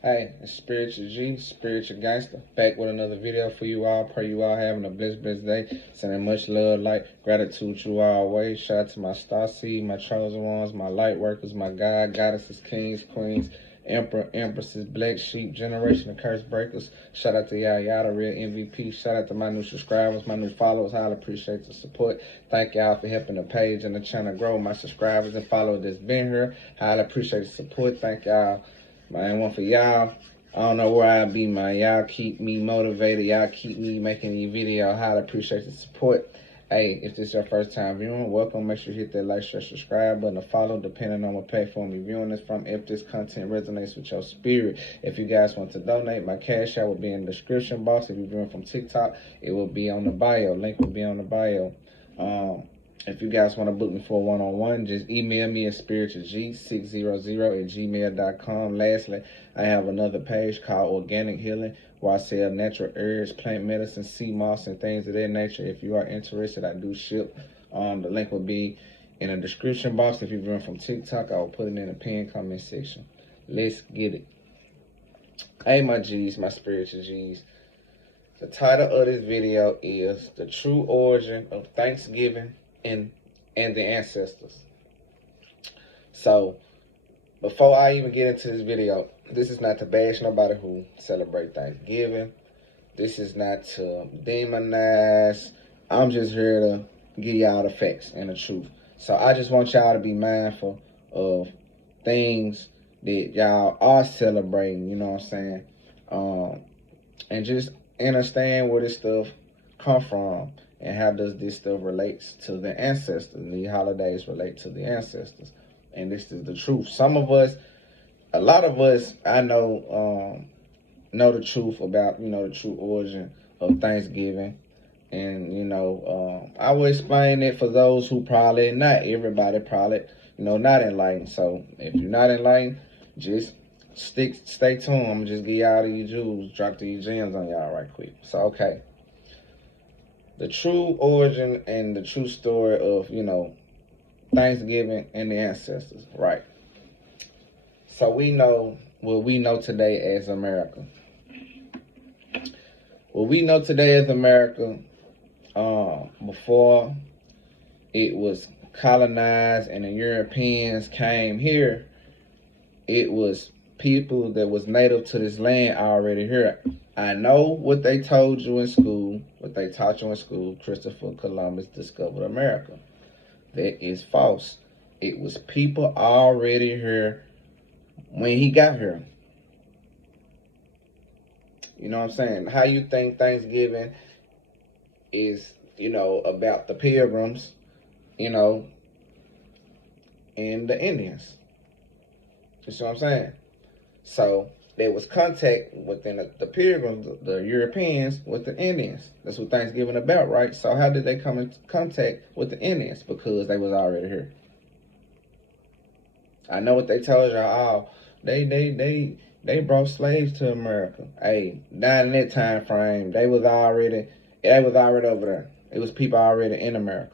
Hey, it's Spiritual G, Spiritual Gangsta, back with another video for you all. Pray you all having a blessed day. Sending much love, light, gratitude to you always. Shout out to my Starseeds, my chosen ones, my light workers, my God, goddesses, kings, queens, emperor, empresses, black sheep, generation of curse breakers. Shout out to y'all, the real MVP. Shout out to my new subscribers, my new followers. I appreciate the support. Thank y'all for helping the page and the channel grow. My subscribers and followers that's been here, I appreciate the support. Thank y'all. Man, one for y'all. I don't know where I'll be, man. Y'all keep me motivated. Y'all keep me making these videos. I appreciate the support. Hey, if this is your first time viewing, welcome. Make sure you hit that like, share, subscribe button, or follow, depending on what platform you're viewing this from, if this content resonates with your spirit. If you guys want to donate, my cash out will be in the description box. If you're viewing from TikTok, it will be on the bio. Link will be on the bio. If you guys want to book me for a one-on-one, just email me at spiritualg600@gmail.com. Lastly, I have another page called Organic Healing, where I sell natural herbs, plant medicine, sea moss, and things of that nature. If you are interested, I do ship. The link will be in the description box. If you're viewing from TikTok, I will put it in the pinned comment section. Let's get it. Hey, my G's, my spiritual G's. The title of this video is The True Origin of Thanksgiving and the Ancestors. So, before I even get into this video, this is not to bash nobody who celebrate Thanksgiving. This is not to demonize. I'm just here to give y'all the facts and the truth. So I just want y'all to be mindful of things that y'all are celebrating, you know what I'm saying? And just understand where this stuff come from and how does this stuff relates to the ancestors. The holidays relate to the ancestors, and this is the truth. Some of us, a lot of us, I know the truth about, the true origin of Thanksgiving. And I will explain it for those who probably not. Everybody probably not enlightened. So if you're not enlightened, just stay tuned. I'm gonna just give y'all these jewels, drop these gems on y'all right quick. So okay, the true origin and the true story of Thanksgiving and the ancestors, right? So we know what we know today as America. What we know today as America, before it was colonized and the Europeans came here, it was people that was native to this land already here. I know what they told you in school, what they taught you in school, Christopher Columbus discovered America. That is false. It was people already here when he got here. You know what I'm saying? How you think Thanksgiving is, about the Pilgrims, and the Indians. You see what I'm saying? So there was contact within the Pilgrims, the Europeans, with the Indians. That's what Thanksgiving about, right? So how did they come in contact with the Indians? Because they was already here. I know what they told y'all. Oh, they brought slaves to America. Hey, not in that time frame. They was already over there. It was people already in America.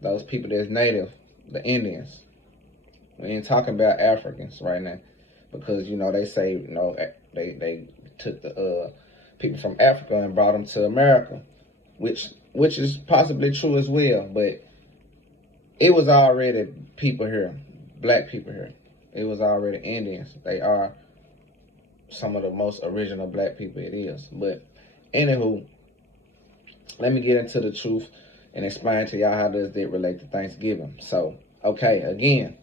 Those people that's native, the Indians. We ain't talking about Africans right now, because they say they took the people from Africa and brought them to America, which is possibly true as well. But it was already people here, black people here. It was already Indians. They are some of the most original black people it is. But anywho, let me get into the truth and explain to y'all how does that relate to Thanksgiving. So, okay, again,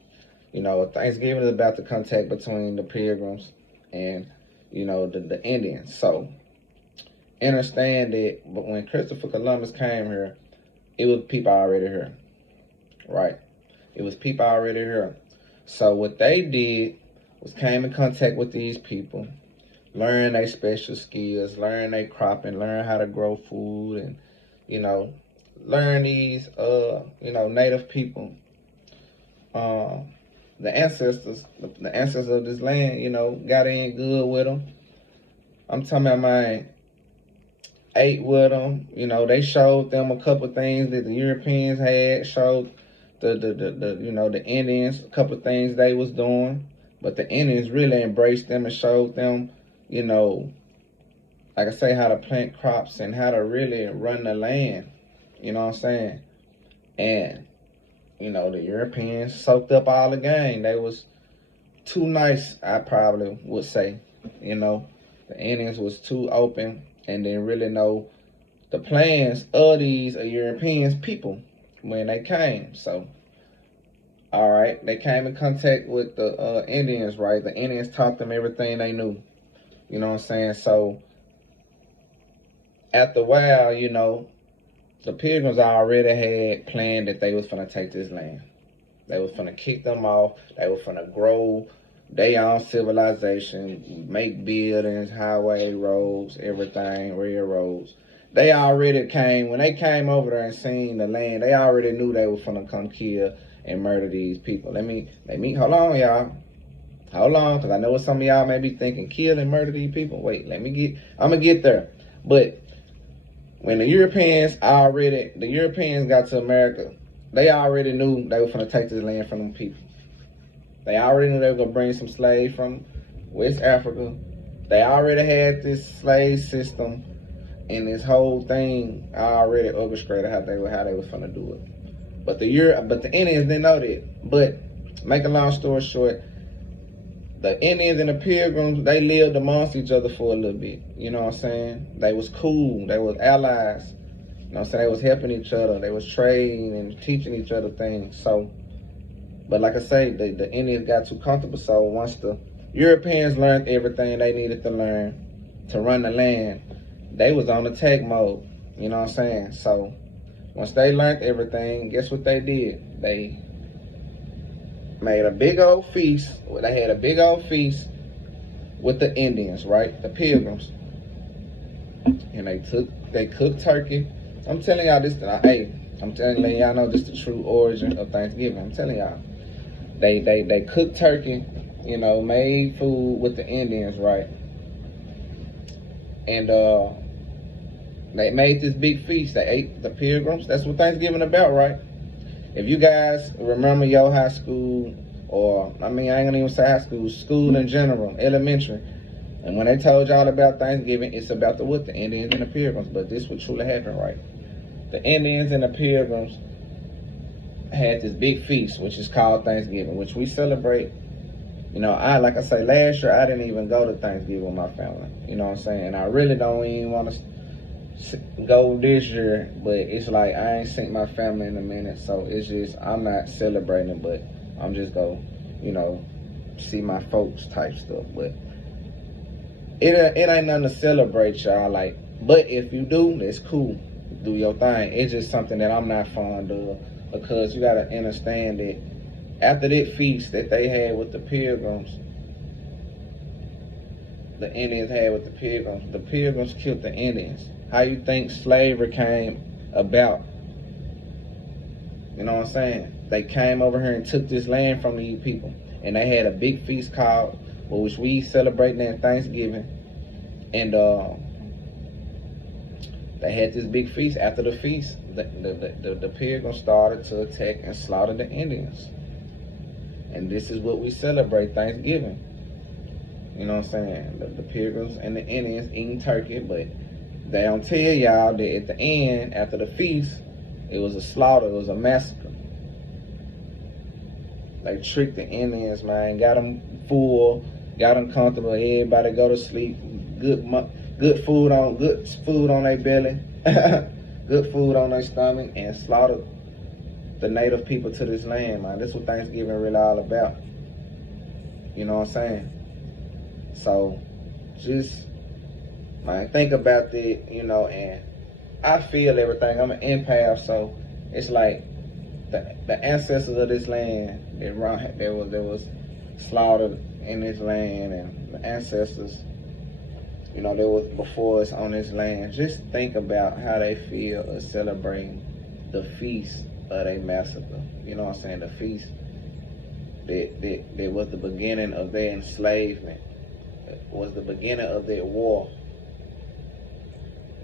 Thanksgiving is about the contact between the Pilgrims and, the Indians. So, understand that when Christopher Columbus came here, it was people already here, right? It was people already here. So what they did was came in contact with these people, learn their special skills, learn their cropping, learn how to grow food, and, learn these, native people, the ancestors of this land, got in good with them. I'm talking about, man, ate with them. They showed them a couple things that the Europeans had, showed the Indians a couple things they was doing. But the Indians really embraced them and showed them, you know, like I say, how to plant crops and how to really run the land. You know what I'm saying? And, you know, the Europeans soaked up all the game. They was too nice, I probably would say. You know, the Indians was too open and didn't really know the plans of these Europeans people when they came. So, all right, they came in contact with the Indians, right? The Indians taught them everything they knew. You know what I'm saying? So, after a while, you know, the Pilgrims already had planned that they was finna take this land. They was finna kick them off. They was finna grow their own civilization, make buildings, highway, roads, everything, railroads. They already came, when they came over there and seen the land, they already knew they were finna come kill and murder these people. Let me, hold on, y'all. Hold on, because I know what some of y'all may be thinking, kill and murder these people. Wait, I'm going to get there. But when the Europeans got to America, they already knew they were going to take this land from them people. They already knew they were going to bring some slaves from West Africa. They already had this slave system and this whole thing already orchestrated how they was going to do it. But the Indians didn't know that. But make a long story short, the Indians and the Pilgrims, they lived amongst each other for a little bit. You know what I'm saying? They was cool. They was allies. You know what I'm saying? They was helping each other. They was trading and teaching each other things. So, but like I say, the Indians got too comfortable. So once the Europeans learned everything they needed to learn to run the land, they was on attack mode. You know what I'm saying? So once they learned everything, guess what they did? They made a big old feast. They had a big old feast with the Indians, right? The Pilgrims. And they cooked turkey. I'm telling y'all this, I'm telling y'all know this the true origin of Thanksgiving. I'm telling y'all. They cooked turkey, you know, made food with the Indians, right? And they made this big feast. They ate the Pilgrims. That's what Thanksgiving about, right? If you guys remember your high school, or I ain't gonna even say high school, school in general, elementary, and when they told y'all about Thanksgiving, it's about the Indians and the Pilgrims. But this would truly happen, right? The Indians and the Pilgrims had this big feast, which is called Thanksgiving, which we celebrate. You know, like I say, last year I didn't even go to Thanksgiving with my family. You know what I'm saying? I really don't even want to go this year, but it's like I ain't seen my family in a minute, so it's just I'm not celebrating, but I'm just go, you know, see my folks type stuff. But it ain't nothing to celebrate, y'all. Like, but if you do, that's cool. Do your thing. It's just something that I'm not fond of, because you gotta understand that after that feast that they had with the Pilgrims, the Indians had with the Pilgrims killed the Indians. How you think slavery came about? You know what I'm saying? They came over here and took this land from these people. And they had a big feast called, which we celebrate in Thanksgiving. And they had this big feast. After the feast, the Pilgrims started to attack and slaughter the Indians. And this is what we celebrate Thanksgiving. You know what I'm saying? The Pilgrims and the Indians eating turkey, but they don't tell y'all that at the end, after the feast, it was a slaughter, it was a massacre. They tricked the Indians, man, got them full, got them comfortable, everybody go to sleep, good food on their belly, good food on their stomach, and slaughtered the native people to this land, man. That's what Thanksgiving really all about. You know what I'm saying? So, just, man, think about that, you know, and I feel everything. I'm an empath, so it's like the ancestors of this land that was slaughtered in this land, and the ancestors, you know, that was before us on this land. Just think about how they feel of celebrating the feast of their massacre. You know what I'm saying? The feast that was the beginning of their enslavement, was the beginning of their war.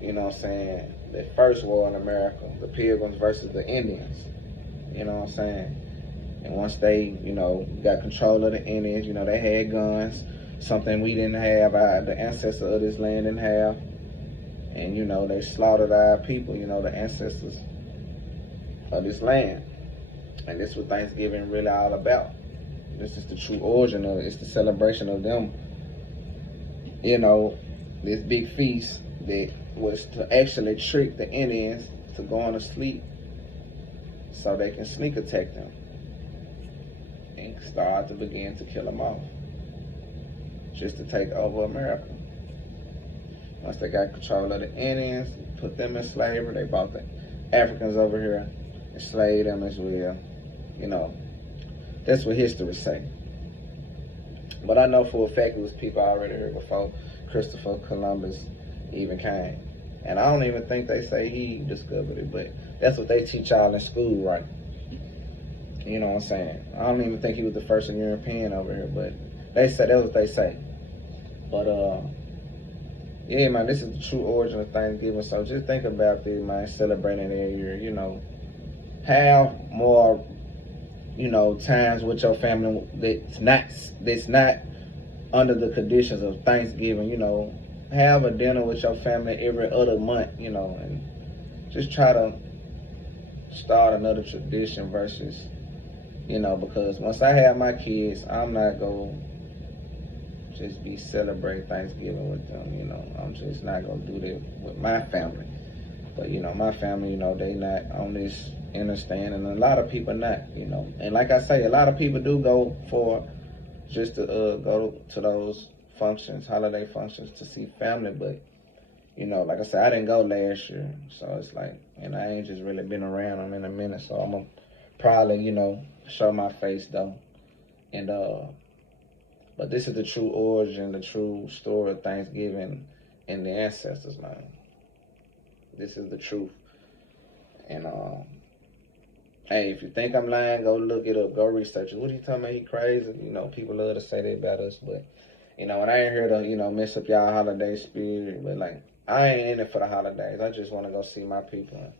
You know what I'm saying? The first war in America, the Pilgrims versus the Indians. You know what I'm saying? And once they, you know, got control of the Indians, you know, they had guns, something we didn't have, the ancestors of this land didn't have. And, you know, they slaughtered our people, you know, the ancestors of this land. And this is what Thanksgiving really all about. This is the true origin of it. It's the celebration of them, you know, this big feast that was to actually trick the Indians to go on to sleep so they can sneak attack them and start to begin to kill them off, just to take over America. Once they got control of the Indians, put them in slavery, they brought the Africans over here, enslaved them as well. You know, that's what history say. But I know for a fact it was people already here before Christopher Columbus even came. And I don't even think they say he discovered it, but that's what they teach y'all in school, right? You know what I'm saying? I don't even think he was the first European over here, but they say that's what they say. But yeah, man, this is the true origin of Thanksgiving. So just think about this, man, celebrating every year. You know, have more, you know, times with your family that's not under the conditions of Thanksgiving. You know, have a dinner with your family every other month. You know, and just try to start another tradition versus, you know, because once I have my kids, I'm not going to just be celebrating Thanksgiving with them, you know. I'm just not going to do that with my family. But, you know, my family, you know, they not on this understanding, and a lot of people not, you know. And like I say, a lot of people do go for just to go to those functions, holiday functions, to see family. But, you know, like I said, I didn't go last year. So it's like, and I ain't just really been around them in a minute. So I'm going to probably, you know, show my face though. And but this is the true origin, the true story of Thanksgiving and the ancestors, man. This is the truth. And hey, if you think I'm lying, go look it up, go research it. What are you talking about? He crazy? You know, people love to say that about us, but you know, and I ain't here to, you know, mess up y'all holiday spirit, but like, I ain't in it for the holidays. I just want to go see my people,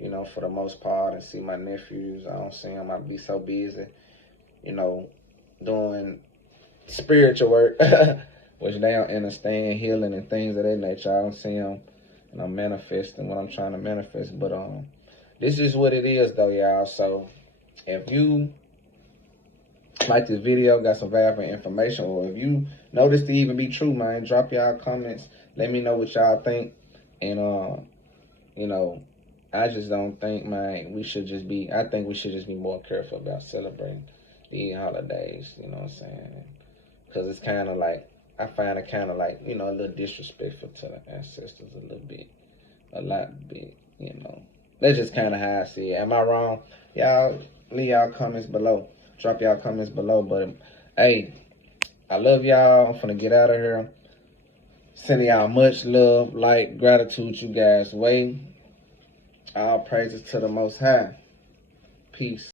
you know, for the most part, and see my nephews. I don't see them. I be so busy, you know, doing spiritual work, which they don't understand, healing and things of that nature. I don't see them, and I'm manifesting what I'm trying to manifest. But this is what it is, though, y'all. So if you like this video, got some valuable information, or if you know this to even be true, man, drop y'all comments. Let me know what y'all think. And you know, I just don't think, man, I think we should just be more careful about celebrating these holidays, you know what I'm saying? Because it's kind of like, I find it kind of like, you know, a little disrespectful to the ancestors a little bit. A lot bit, you know. That's just kind of how I see it. Am I wrong? Y'all, leave y'all comments below. Drop y'all comments below. But, hey, I love y'all. I'm finna get out of here. Sending y'all much love, light, gratitude you guys' way. All praises to the Most High. Peace.